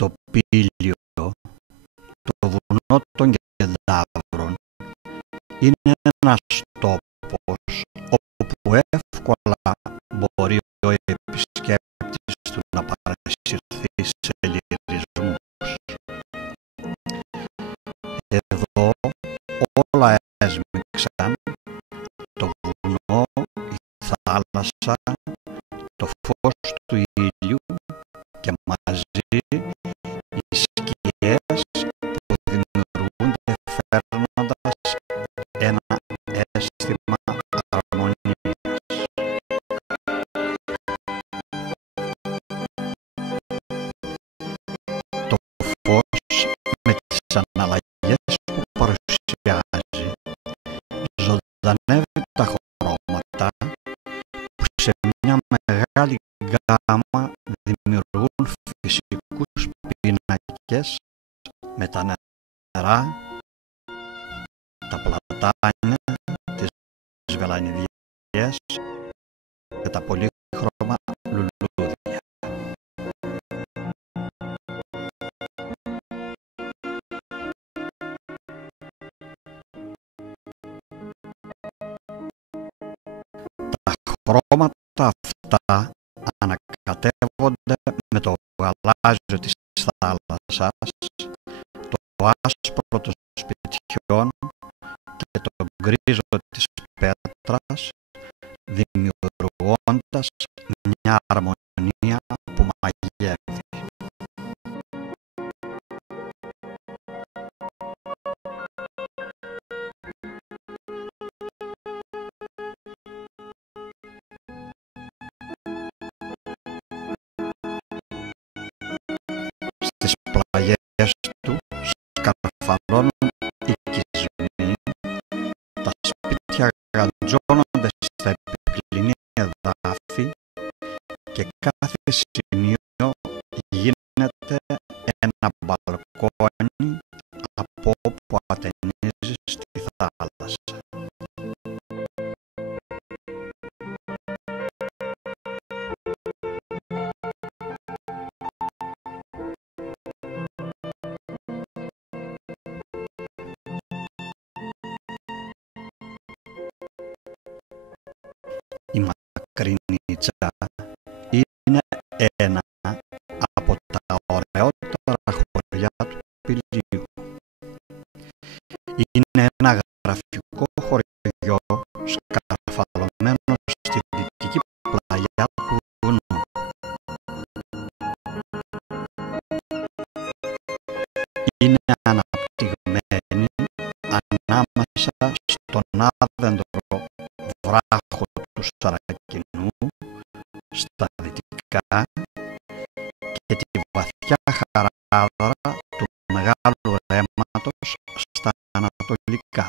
Το Πήλιο, το βουνό των Κεδάβρων, είναι ένας τόπος όπου εύκολα μπορεί ο επισκέπτης του να παρασυρθεί σε λυρισμούς. Εδώ όλα έσμιξαν, το βουνό, η θάλασσα, το φως του ήλιου και μαζί οι σκιές που δημιουργούνται φέρνοντας ένα αίσθημα αρμονίας. Το φως με τις αναλλαγές που παρουσιάζει ζωντανεύει τα χρώματα που σε μια μεγάλη γκάμα δημιουργούν φυσικούς πίνακες με τα νερά, τα πλατάνια, τις βελανιδιές και τα πολύχρωμα λουλούδια. Τα χρώματα αυτά ανακατεύονται με το γαλάζιο της θάλασσας, το άσπρο των σπιτιών και το γκρίζο της πέτρας, δημιουργώντας μια αρμονία που μαγεύει. Στις πλαγιές του σκαρφαλώνουν οικισμοί, τα σπίτια γαντζώνονται στα επιπληνή εδάφη και κάθε σημείο γίνεται ένα μπαλκόνι από όπου ατενίζει στη θάλασσα. Η Μακρινίτσα είναι ένα από τα ωραιότερα χωριά του Πηλίου. Είναι ένα γραφικό χωριό σκαρφαλωμένο στη δυτική πλαγιά του βουνού. Είναι αναπτυγμένη ανάμεσα στον άδεντρο βράχο του Σαρακινού στα δυτικά και τη βαθιά χαράδρα του Μεγάλου Ρέματος στα ανατολικά.